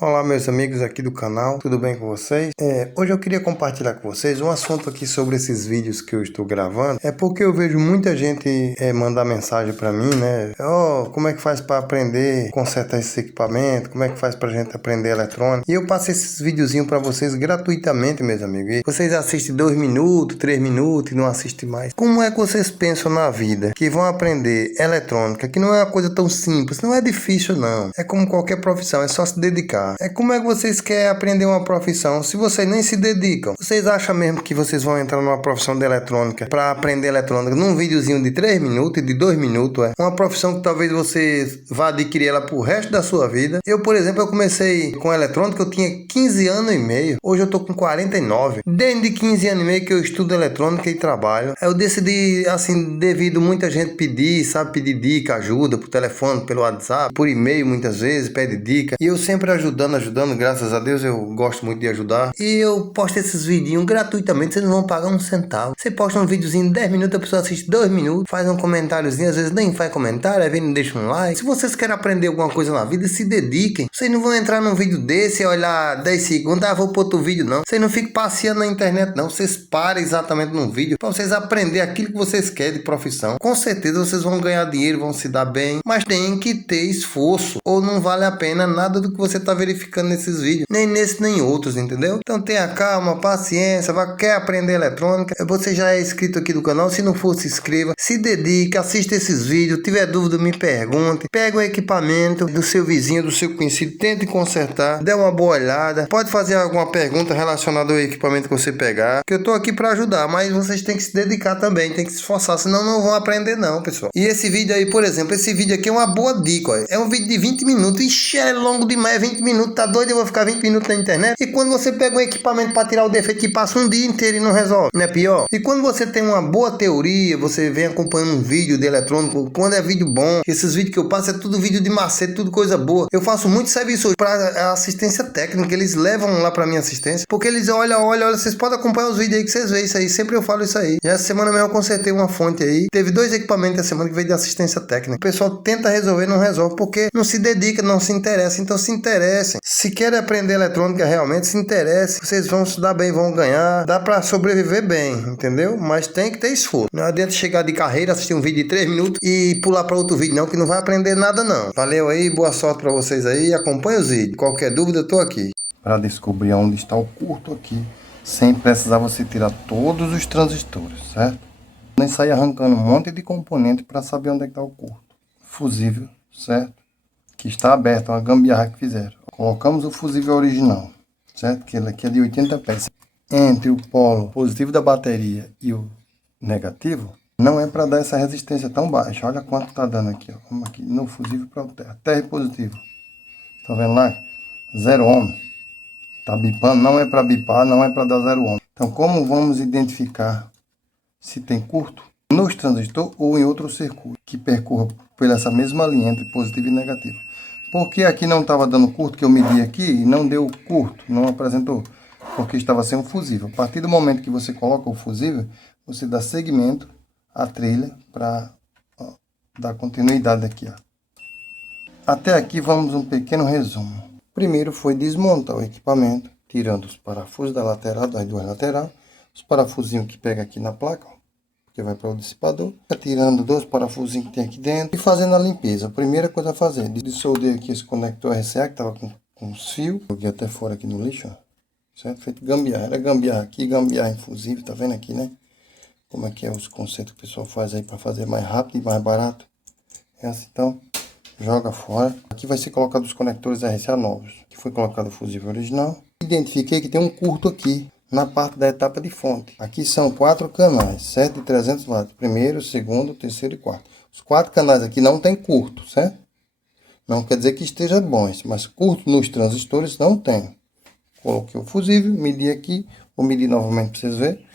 Olá meus amigos aqui do canal, tudo bem com vocês? Hoje eu queria compartilhar com vocês um assunto aqui sobre esses vídeos que eu estou gravando. É porque eu vejo muita gente mandar mensagem para mim, né? Como é que faz para aprender a consertar esse equipamento? Como é que faz pra gente aprender eletrônica? E eu passei esses videozinhos para vocês gratuitamente, meus amigos. E vocês assistem 2 minutos, 3 minutos e não assistem mais. Como é que vocês pensam na vida? Que vão aprender eletrônica, que não é uma coisa tão simples, não é difícil não. É como qualquer profissão, é só se dedicar. Como é que vocês querem aprender uma profissão se vocês nem se dedicam? Vocês acham mesmo que vocês vão entrar numa profissão de eletrônica para aprender eletrônica num videozinho de 3 minutos e de 2 minutos? Uma profissão que talvez você vá adquirir ela pro resto da sua vida. Eu, por exemplo, eu comecei com eletrônica, eu tinha 15 anos e meio. Hoje eu tô com 49. Desde 15 anos e meio que eu estudo eletrônica e trabalho. Eu decidi, assim, devido muita gente pedir dica, ajuda por telefone, pelo WhatsApp, por e-mail muitas vezes, pede dica. E eu sempre ajudando, graças a Deus, eu gosto muito de ajudar. E eu posto esses vidinhos gratuitamente, vocês não vão pagar um centavo. Você posta um videozinho de 10 minutos, a pessoa assiste 2 minutos, faz um comentáriozinho, às vezes nem faz comentário, aí vem e deixa um like. Se vocês querem aprender alguma coisa na vida, se dediquem. Vocês não vão entrar num vídeo desse e olhar 10 segundos, vou pro outro vídeo, não. Vocês não ficam passeando na internet, não. Vocês parem exatamente num vídeo para vocês aprender aquilo que vocês querem de profissão. Com certeza vocês vão ganhar dinheiro, vão se dar bem, mas tem que ter esforço, ou não vale a pena nada do que você tá verificando nesses vídeos, nem nesse nem outros, entendeu? Então tenha calma, paciência, quer aprender eletrônica, você já é inscrito aqui do canal, se não for se inscreva, se dedique, assista esses vídeos, tiver dúvida me pergunte, pega o equipamento do seu vizinho, do seu conhecido, tente consertar, dê uma boa olhada, pode fazer alguma pergunta relacionada ao equipamento que você pegar, que eu tô aqui para ajudar, mas vocês têm que se dedicar também, tem que se esforçar, senão não vão aprender não, pessoal. E esse vídeo aí, por exemplo, esse vídeo aqui é uma boa dica, ó. É um vídeo de 20 minutos, ixi, é longo demais, 20 minutos, tá doido? Eu vou ficar 20 minutos na internet. E quando você pega um equipamento para tirar o defeito que passa um dia inteiro e não resolve, não é pior? E quando você tem uma boa teoria, você vem acompanhando um vídeo de eletrônico, quando é vídeo bom, esses vídeos que eu passo é tudo vídeo de macete, tudo coisa boa. Eu faço muito serviço para assistência técnica, eles levam lá para minha assistência, porque eles olha, vocês podem acompanhar os vídeos aí que vocês veem isso aí, sempre eu falo isso aí. Já essa semana mesmo eu consertei uma fonte aí, teve 2 equipamentos essa semana que veio de assistência técnica. O pessoal tenta resolver, não resolve, porque não se dedica, não se interessa. Então se interessem, se querem aprender eletrônica realmente, se interesse, vocês vão se dar bem, vão ganhar, dá pra sobreviver bem, entendeu? Mas tem que ter esforço. Não adianta chegar de carreira, assistir um vídeo de 3 minutos e pular para outro vídeo não, que não vai aprender nada não. Valeu aí, boa sorte para vocês aí, acompanha os vídeos. Qualquer dúvida eu tô aqui. Para descobrir onde está o curto aqui, sem precisar você tirar todos os transistores, certo? Nem sair arrancando um monte de componente para saber onde é que está o curto. Fusível, certo? Que está aberto, uma gambiarra que fizeram. Colocamos o fusível original, certo? Que ele aqui é de 80 peças. Entre o polo positivo da bateria e o negativo, não é para dar essa resistência tão baixa. Olha quanto está dando aqui, ó. Vamos aqui no fusível para o terra. Terra e positivo. Tá vendo lá? 0 ohm. Tá bipando, não é para bipar, não é para dar 0 ohm. Então, como vamos identificar se tem curto? Nos transistores ou em outro circuito que percorra por essa mesma linha entre positivo e negativo. Porque aqui não estava dando curto, que eu medi aqui e não deu curto, não apresentou, porque estava sem o fusível. A partir do momento que você coloca o fusível, você dá segmento à trilha para dar continuidade aqui, ó. Até aqui vamos um pequeno resumo. Primeiro foi desmontar o equipamento, tirando os parafusos da lateral, das 2 laterais, os parafusinhos que pega aqui na placa, ó, que vai para o dissipador, tirando 2 parafusinhos que tem aqui dentro e fazendo a limpeza. A primeira coisa a fazer, dissolver aqui esse conector RCA que estava com os fios, joguei até fora aqui no lixo, ó, certo? Feito gambiarra, era gambiarra aqui, gambiarra infusível, tá vendo aqui, né? Como é que é os conceitos que o pessoal faz aí para fazer mais rápido e mais barato. É assim, então, joga fora. Aqui vai ser colocado os conectores RCA novos, que foi colocado o fusível original. Identifiquei que tem um curto aqui na parte da etapa de fonte. Aqui são 4 canais, certo? De 300 watts. Primeiro, segundo, terceiro e quarto. Os 4 canais aqui não tem curto, certo? Não quer dizer que esteja bom, mas curto nos transistores não tem. Coloquei o fusível, medi aqui, vou medir novamente para vocês verem.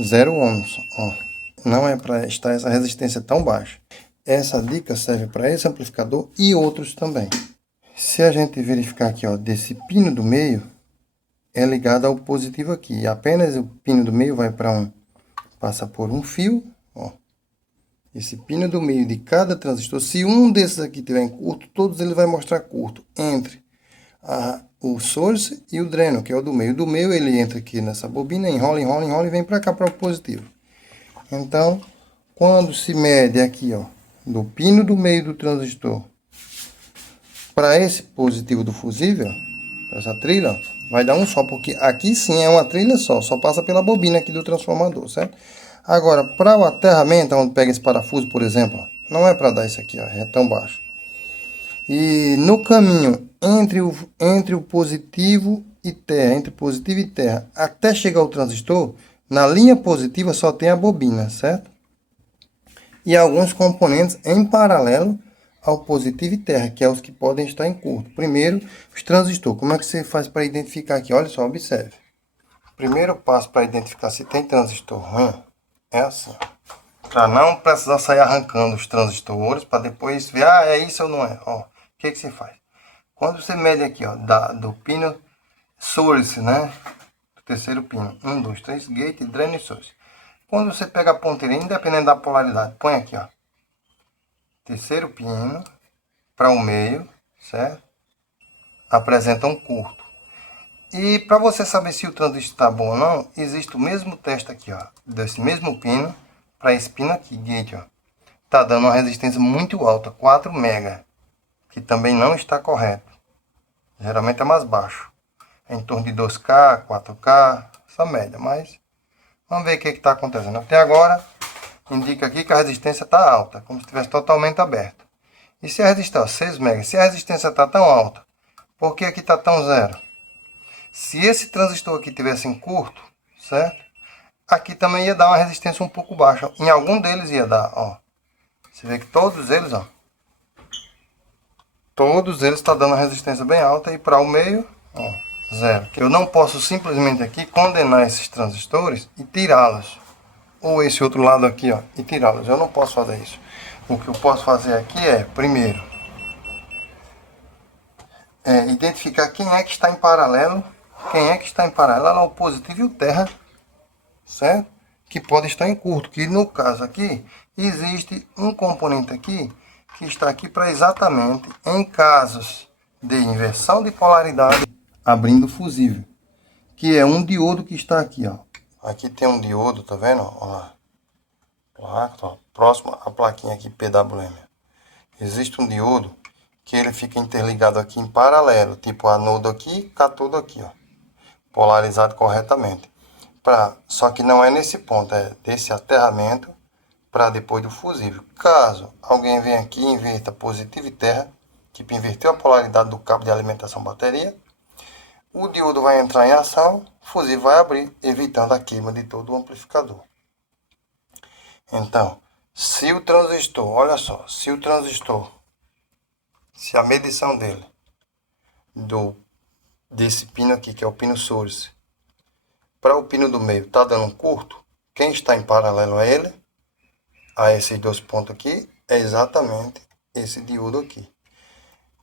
0 ohms, ó. Não é para estar essa resistência tão baixa. Essa dica serve para esse amplificador e outros também. Se a gente verificar aqui, ó, desse pino do meio, é ligado ao positivo aqui. Apenas o pino do meio vai para passa por um fio, ó. Esse pino do meio de cada transistor, se um desses aqui tiver em curto, todos eles vai mostrar curto entre o source e o dreno, que é o do meio. O do meio ele entra aqui nessa bobina, enrola, enrola, enrola e vem para cá para o positivo. Então, quando se mede aqui, ó, do pino do meio do transistor para esse positivo do fusível, essa trilha, ó, vai dar um só, porque aqui sim é uma trilha só passa pela bobina aqui do transformador, certo? Agora, para o aterramento, onde pega esse parafuso, por exemplo, ó, não é para dar isso aqui, ó, é tão baixo. E no caminho entre o positivo e terra, entre positivo e terra, até chegar ao transistor, na linha positiva só tem a bobina, certo? E alguns componentes em paralelo ao positivo e terra, que é os que podem estar em curto. Primeiro, os transistores. Como é que você faz para identificar aqui? Olha só, observe. O primeiro passo para identificar se tem transistor ruim é assim. Para não precisar sair arrancando os transistores, para depois ver, é isso ou não é. Ó, o que você faz? Quando você mede aqui, ó, do pino source, né? Do terceiro pino. 1, 2, 3, gate, drain e source. Quando você pega a ponteirinha, independente da polaridade, põe aqui, ó. Terceiro pino para o meio, certo? Apresenta um curto. E para você saber se o transistor está bom ou não, existe o mesmo teste aqui, ó. Desse mesmo pino para esse pino aqui, gate, ó. Tá dando uma resistência muito alta, 4 mega, que também não está correto. Geralmente é mais baixo. É em torno de 2K, 4K, essa média, mas vamos ver o que está acontecendo. Até agora, indica aqui que a resistência está alta, como se estivesse totalmente aberto. E se a resistência, 6 mega, se a resistência está tão alta, por que aqui está tão zero? Se esse transistor aqui tivesse em curto, certo? Aqui também ia dar uma resistência um pouco baixa. Em algum deles ia dar, ó. Você vê que todos eles, ó. Todos eles estão dando uma resistência bem alta. E para o meio, ó, zero. Eu não posso simplesmente aqui condenar esses transistores e tirá-los. Ou esse outro lado aqui, ó, e tirá-los. Eu não posso fazer isso. O que eu posso fazer aqui é, primeiro, identificar quem é que está em paralelo. Quem é que está em paralelo ao positivo e o terra, certo? Que pode estar em curto. Que no caso aqui, existe um componente aqui que está aqui para exatamente em casos de inversão de polaridade, abrindo fusível, que é um diodo que está aqui, ó. Aqui tem um diodo, tá vendo? Olha lá. Placa, ó. Próximo à plaquinha aqui PWM. Existe um diodo que ele fica interligado aqui em paralelo, tipo anodo aqui, cátodo aqui, ó. Polarizado corretamente. Só que não é nesse ponto, é desse aterramento para depois do fusível. Caso alguém venha aqui e inverta positivo e terra, tipo inverteu a polaridade do cabo de alimentação bateria, o diodo vai entrar em ação, o fusível vai abrir, evitando a queima de todo o amplificador. Então, se o transistor, olha só, se a medição dele, desse pino aqui, que é o pino source, para o pino do meio está dando um curto, quem está em paralelo a ele, a esses dois pontos aqui, é exatamente esse diodo aqui.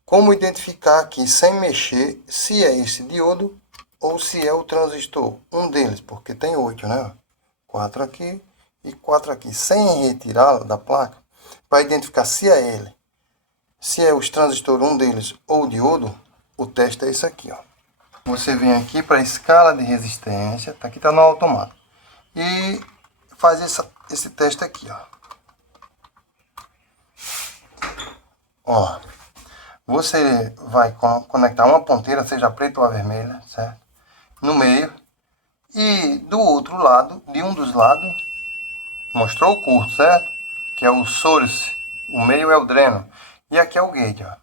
Como identificar aqui sem mexer se é esse diodo ou se é o transistor? Um deles, porque tem 8, né? 4 aqui e 4 aqui. Sem retirá-lo da placa, para identificar se é ele, se é os transistores, um deles ou o diodo, o teste é esse aqui, ó. Você vem aqui para a escala de resistência, aqui está no automático, e faz esse teste aqui, ó. Ó, você vai conectar uma ponteira, seja preta ou a vermelha, certo? No meio. E do outro lado, de um dos lados, mostrou o curto, certo? Que é o source. O meio é o dreno. E aqui é o gate, ó.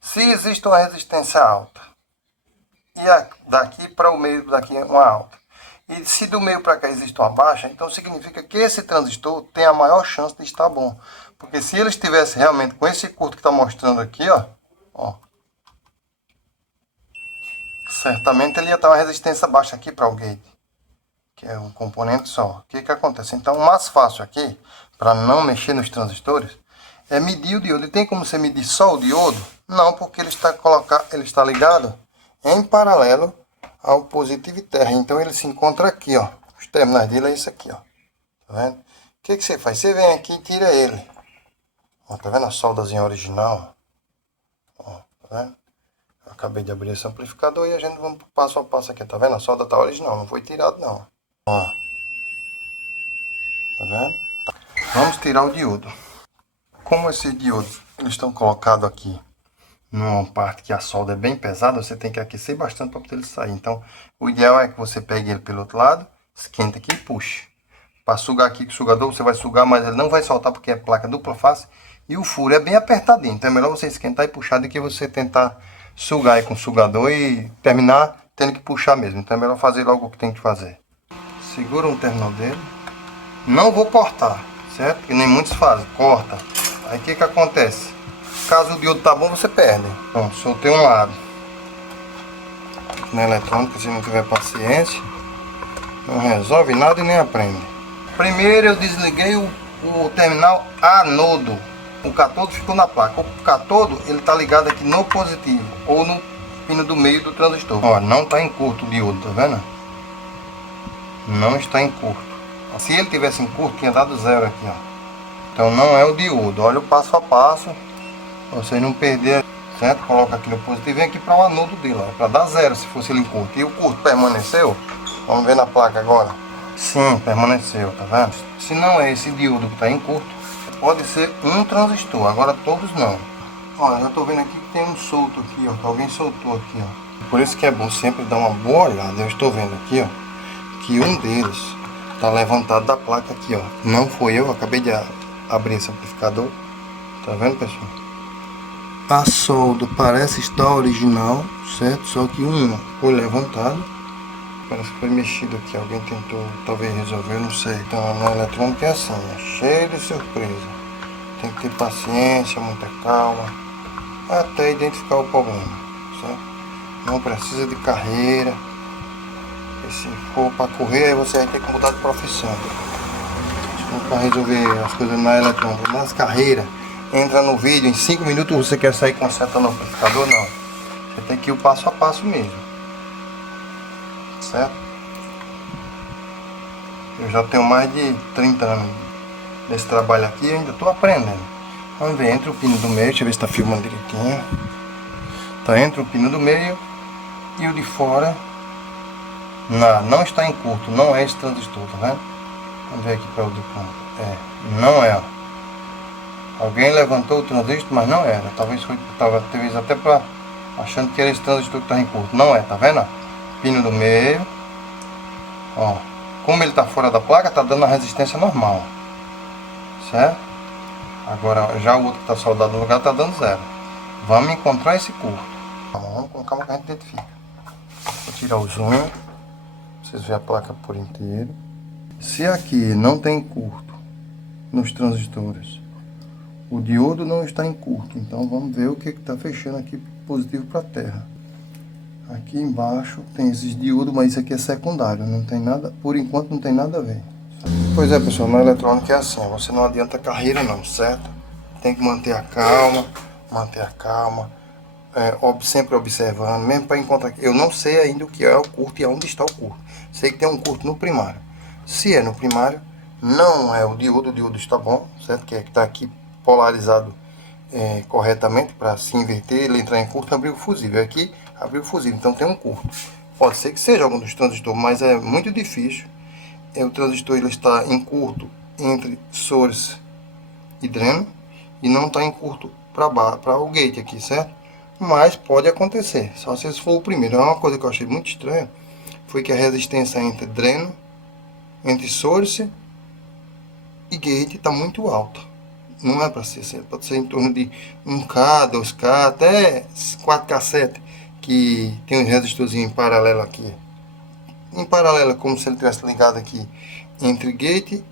Se existe uma resistência alta, e daqui para o meio daqui é uma alta, e se do meio para cá existe uma baixa, então significa que esse transistor tem a maior chance de estar bom. Porque se ele estivesse realmente com esse curto que está mostrando aqui, ó, certamente ele ia estar uma resistência baixa aqui para o gate, que é um componente só. O que que acontece? Então, o mais fácil aqui, para não mexer nos transistores, é medir o diodo. E tem como você medir só o diodo? Não, porque ele está ligado em paralelo ao positivo e terra. Então, ele se encontra aqui, ó. Os terminais dele é isso aqui, ó. Tá vendo? O que que você faz? Você vem aqui e tira ele. Ó, tá vendo a soldazinha original? Ó, tá vendo? Acabei de abrir esse amplificador e a gente vamos passo a passo aqui, tá vendo? A solda tá original, não foi tirado não. Ó. Tá vendo? Vamos tirar o diodo. Como esses diodos eles estão colocados aqui numa parte que a solda é bem pesada, você tem que aquecer bastante para poder ele sair. Então, o ideal é que você pegue ele pelo outro lado, esquenta aqui e puxe. Para sugar aqui com o sugador, você vai sugar, mas ele não vai soltar porque é placa dupla face. E o furo é bem apertadinho, então é melhor você esquentar e puxar do que você tentar sugar aí com o sugador e terminar tendo que puxar mesmo. Então é melhor fazer logo o que tem que fazer. Segura um terminal dele. Não vou cortar, certo? Porque nem muitos fazem, corta. Aí o que acontece? Caso o diodo tá bom, você perde. Pronto, soltei um lado. Na eletrônica, se não tiver paciência, não resolve nada e nem aprende. Primeiro eu desliguei o terminal anodo. O catodo ficou na placa. O catodo ele tá ligado aqui no positivo ou no pino do meio do transistor. Ó, não tá em curto o diodo, tá vendo? Não está em curto. Se ele tivesse em curto, tinha dado zero aqui, ó. Então não é o diodo. Olha o passo a passo, pra vocês não perder, certo? Coloca aqui no positivo e vem aqui para o anodo dele, ó, para dar zero se fosse ele em curto. E o curto permaneceu? Vamos ver na placa agora. Sim, permaneceu, tá vendo? Se não é esse diodo que está em curto, pode ser um transistor, agora todos não. Olha, eu estou vendo aqui que tem um solto aqui, ó, que alguém soltou aqui, ó. Por isso que é bom sempre dar uma boa olhada. Eu estou vendo aqui, ó, que um deles está levantado da placa aqui, ó. Não foi eu, acabei de abrir esse amplificador. Tá vendo, pessoal? A solda parece estar original, certo? Só que uma foi levantada. Parece que foi mexido aqui. Alguém tentou, talvez, resolver, não sei. Então, na eletrônica é assim, é cheio de surpresa. Tem que ter paciência, muita calma, até identificar o problema, certo? Não precisa de carreira. E se for para correr, aí você vai ter que mudar de profissão. Se for para resolver as coisas na eletrônica, nas carreiras, entra no vídeo, em 5 minutos você quer sair consertando o amplificador, não. Você tem que ir o passo a passo mesmo. Certo? Eu já tenho mais de 30 anos nesse trabalho aqui e ainda estou aprendendo. Vamos ver, entra o pino do meio, deixa eu ver se está filmando direitinho. Tá, entra o pino do meio e o de fora não está em curto, não é esse transistor, tá vendo? Vamos ver aqui para o de ponto. Não é. Alguém levantou o transistor, mas não era. Talvez até para achando que era esse transistor que está em curto. Não é, tá vendo? Pino do meio. Ó, como ele está fora da placa, tá dando a resistência normal, certo? Agora já o outro que está soldado no lugar tá dando zero. Vamos encontrar esse curto. Vamos com calma que a gente identifica. Vou tirar o zoom, pra vocês verem a placa por inteiro. Se aqui não tem curto nos transistores, o diodo não está em curto, então vamos ver o que está fechando aqui positivo para a terra. Aqui embaixo tem esses diodos, mas isso aqui é secundário, não tem nada, por enquanto não tem nada a ver. Pois é, pessoal, na eletrônica é assim, você não adianta carreira não, certo? Tem que manter a calma, sempre observando, mesmo para encontrar. Eu não sei ainda o que é o curto e aonde está o curto. Sei que tem um curto no primário. Se é no primário, não é o diodo está bom, certo? Que é que está aqui polarizado corretamente para se inverter, ele entrar em curto, abrir o fusível. Aqui abriu o fusível, então tem um curto. Pode ser que seja algum dos transistores, mas é muito difícil. O transistor ele está em curto entre source e dreno e não está em curto para o gate aqui, certo? Mas pode acontecer, só se esse for o primeiro. Uma coisa que eu achei muito estranha foi que a resistência entre dreno, entre source e gate está muito alta. Não é para ser assim, pode ser em torno de 1K, 2K, até 4K7, que tem um resistorzinho em paralelo aqui. Em paralelo, como se ele tivesse ligado aqui entre gate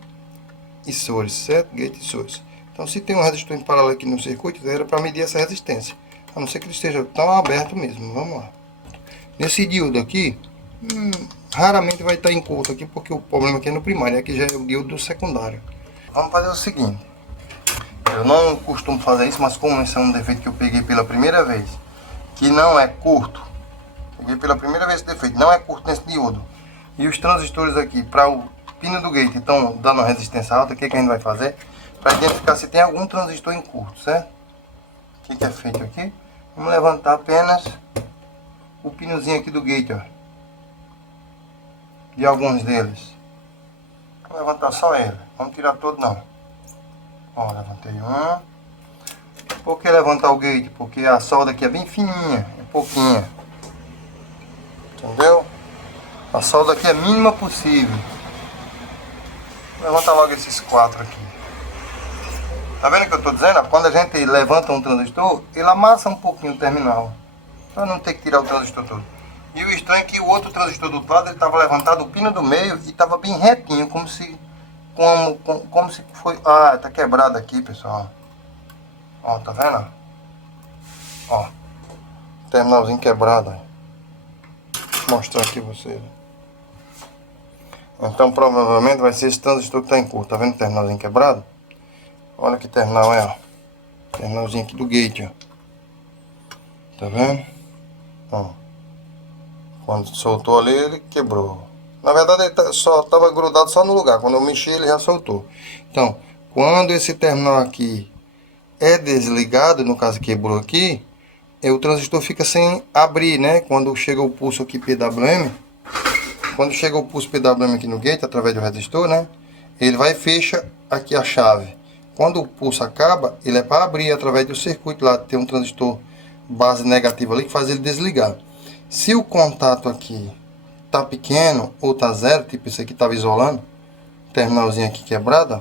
e source, certo? Gate e source. Então, se tem um resistor em paralelo aqui no circuito, era para medir essa resistência. A não ser que ele esteja tão aberto mesmo. Vamos lá. Nesse diodo aqui, raramente vai estar em curto aqui, porque o problema aqui é no primário. Aqui já é o diodo do secundário. Vamos fazer o seguinte. Eu não costumo fazer isso, mas como esse é um defeito que eu peguei pela primeira vez, que não é curto, peguei pela primeira vez esse defeito, não é curto nesse diodo, e os transistores aqui para o pino do gate estão dando uma resistência alta, o que a gente vai fazer? Para identificar se tem algum transistor em curto, certo? O que é feito aqui? Vamos levantar apenas o pinozinho aqui do gate, ó. De alguns deles. Vou levantar só ele. Vamos tirar todo não. Ó, levantei um. Por que levantar o gate? Porque a solda aqui é bem fininha, é pouquinha. Entendeu? A solda aqui é a mínima possível. Vou levantar logo esses 4 aqui. Tá vendo o que eu tô dizendo? Quando a gente levanta um transistor, ele amassa um pouquinho o terminal. Pra não ter que tirar o transistor todo. E o estranho é que o outro transistor do outro lado, ele estava levantado o pino do meio e estava bem retinho, como se foi... Ah, tá quebrado aqui, pessoal. Ó, tá vendo? Ó, terminalzinho quebrado. Vou mostrar aqui pra vocês. Então provavelmente vai ser esse transistor que tá em curto. Tá vendo o terminalzinho quebrado? Olha que terminal é, ó. Terminalzinho aqui do gate, ó. Tá vendo? Ó. Quando soltou ali, ele quebrou. Na verdade, ele só estava grudado só no lugar. Quando eu mexi, ele já soltou. Então, quando esse terminal aqui é desligado, no caso quebrou aqui, o transistor fica sem abrir, né? Quando chega o pulso aqui PWM, quando chega o pulso PWM aqui no gate, através do resistor, né? Ele vai e fecha aqui a chave. Quando o pulso acaba, ele é para abrir através do circuito lá. Tem um transistor base negativa ali que faz ele desligar. Se o contato aqui tá pequeno ou tá zero, tipo esse aqui estava isolando, terminalzinho aqui quebrado, ó.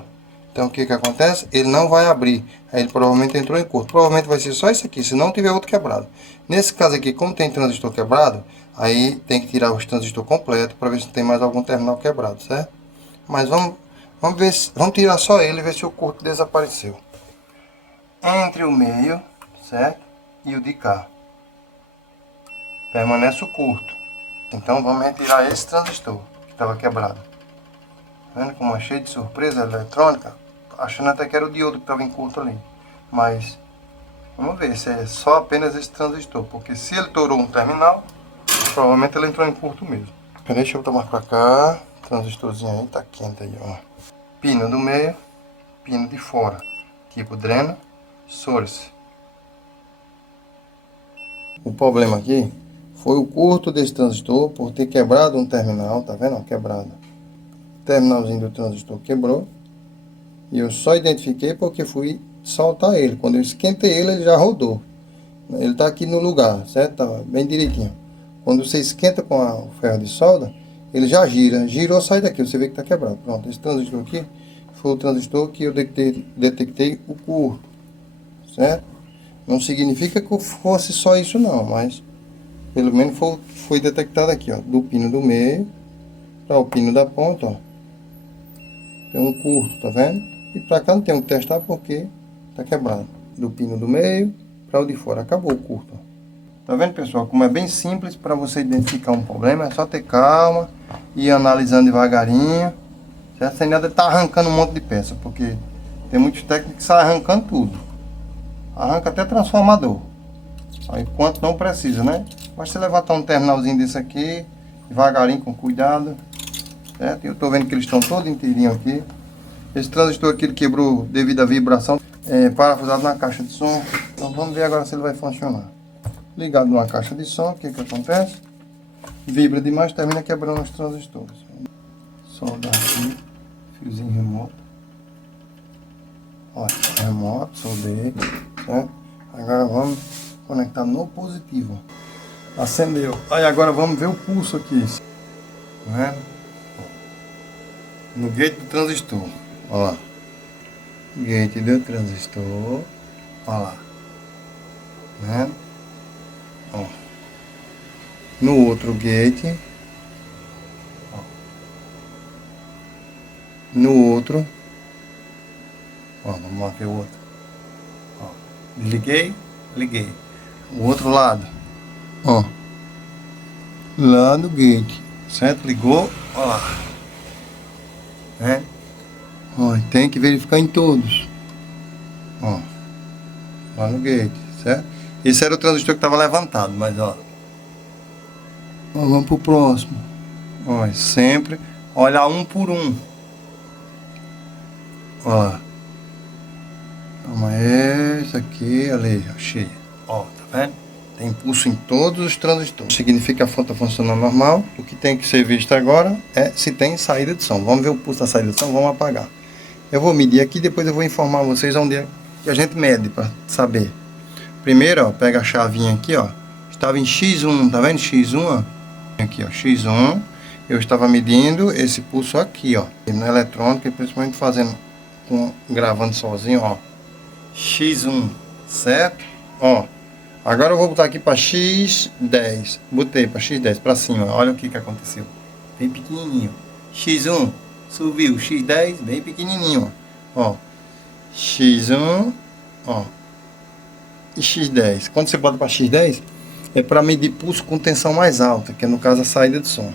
Então o que que acontece? Ele não vai abrir. Aí ele provavelmente entrou em curto. Provavelmente vai ser só esse aqui, se não tiver outro quebrado. Nesse caso aqui, como tem transistor quebrado, aí tem que tirar os transistor completo para ver se tem mais algum terminal quebrado, certo? Mas vamos ver vamos tirar só ele e ver se o curto desapareceu. Entre o meio, certo? E o de cá. Permanece o curto. Então vamos retirar esse transistor que estava quebrado. Tá vendo como é cheio de surpresa eletrônica? Achando até que era o diodo que estava em curto ali. Mas vamos ver se é só apenas esse transistor. Porque se ele torou um terminal, provavelmente ele entrou em curto mesmo. Deixa eu botar mais pra cá. Transistorzinho aí, tá quente aí, ó. Pino do meio, pino de fora. Tipo dreno, source. O problema aqui foi o curto desse transistor por ter quebrado um terminal, tá vendo? Quebrado. O terminalzinho do transistor quebrou. E eu só identifiquei porque fui soltar ele. Quando eu esquentei ele, ele já rodou. Ele tá aqui no lugar, certo? Tá bem direitinho. Quando você esquenta com o ferro de solda, ele já gira. Girou, sai daqui, você vê que tá quebrado. Pronto, esse transistor aqui foi o transistor que eu detectei o curto, certo? Não significa que fosse só isso não, mas pelo menos foi detectado aqui, ó, do pino do meio para o pino da ponta, ó. Tem um curto, tá vendo? E para cá não tem que testar porque tá quebrado. Do pino do meio para o de fora, acabou o curto, ó. Tá vendo, pessoal, como é bem simples para você identificar um problema, é só ter calma e ir analisando devagarinho, certo? Sem nada de estar arrancando um monte de peça, porque tem muitos técnicos que saem arrancando tudo. Arranca até transformador. Aí quanto não precisa, né? Basta levantar um terminalzinho desse aqui, devagarinho, com cuidado, certo? Eu tô vendo que eles estão todos inteirinho aqui. Esse transistor aqui ele quebrou devido à vibração, parafusado na caixa de som. Então vamos ver agora se ele vai funcionar. Ligado numa caixa de som, o que que acontece? Vibra demais, termina quebrando os transistores. Soldar aqui, fiozinho remoto. Olha, remoto, soldei, certo? Agora vamos conectar no positivo. Acendeu. Aí agora vamos ver o pulso aqui. Tá vendo? No gate do transistor. Olha lá. Gate do transistor. Olha lá. Tá vendo? Ó. No outro gate. Ó. No outro. Ó, vamos lá ver o outro. Ó. Liguei, liguei. O outro lado. Ó. Lá no gate. Certo? Ligou. Ó lá. Né? Ó, tem que verificar em todos. Ó. Lá no gate. Certo? Esse era o transistor que estava levantado, mas ó. Ó, vamos pro próximo. Ó, sempre olhar um por um. Ó. Toma esse aqui, ali, achei. Ó, tá vendo? Tem pulso em todos os transistores. Significa que a fonte está funcionando normal. O que tem que ser visto agora é se tem saída de som. Vamos ver o pulso da saída de som, vamos apagar. Eu vou medir aqui, depois eu vou informar vocês onde é que a gente mede para saber. Primeiro, ó, pega a chavinha aqui, ó. Estava em X1, tá vendo? X1, ó. Aqui, ó, X1. Eu estava medindo esse pulso aqui, ó. No eletrônico, e principalmente gravando sozinho, ó. X1, certo? Ó. Agora eu vou botar aqui para X10. Botei para X10 para cima. Olha o que aconteceu. Bem pequenininho. X1 subiu. X10 bem pequenininho. Ó. X1. Ó. E X10. Quando você bota para X10 é para medir pulso com tensão mais alta, que é no caso a saída de som.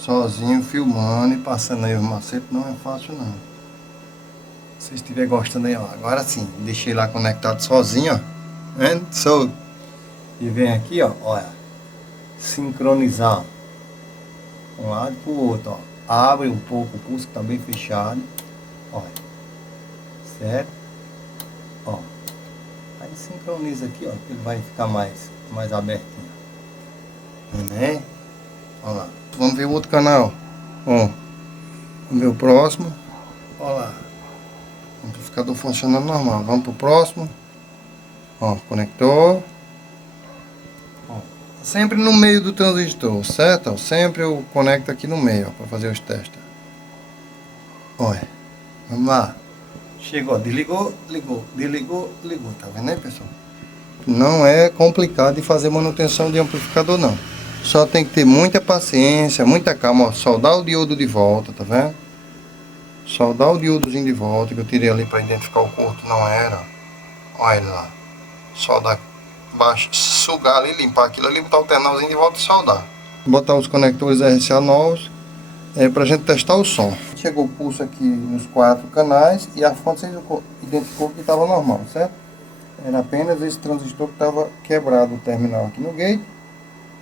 Sozinho filmando e passando aí os macetes não é fácil não. Se vocês estiverem gostando aí, ó. Agora sim, deixei lá conectado sozinho, ó. E vem aqui, ó, olha, sincronizar um lado pro outro, ó. Abre um pouco o pulso que tá bem fechado, olha, certo? Ó, aí sincroniza aqui, ó, que ele vai ficar mais abertinho, né? Olha lá, vamos ver o outro canal, ó, vamos ver o próximo, olha lá, o amplificador funcionando normal, vamos pro próximo. Ó, conector. Ó, sempre no meio do transistor, certo? Ó, sempre eu conecto aqui no meio, para fazer os testes. Olha, vamos lá. Chegou, desligou, ligou, desligou, ligou. Tá vendo aí, pessoal? Não é complicado de fazer manutenção de amplificador, não. Só tem que ter muita paciência, muita calma. Ó, soldar o diodo de volta, tá vendo? Soldar o diodozinho de volta, que eu tirei ali para identificar o curto, não era. Olha ele lá. Soldar baixo, sugar ali, limpar aquilo ali, botar o ternalzinho de volta e soldar. Botar os conectores RCA novos pra gente testar o som. Chegou o pulso aqui nos 4 canais e a fonte você identificou que estava normal, certo? Era apenas esse transistor que estava quebrado, o terminal aqui no gate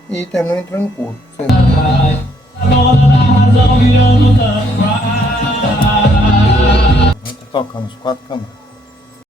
e terminou entrando curto. Tá tocando os 4 canais.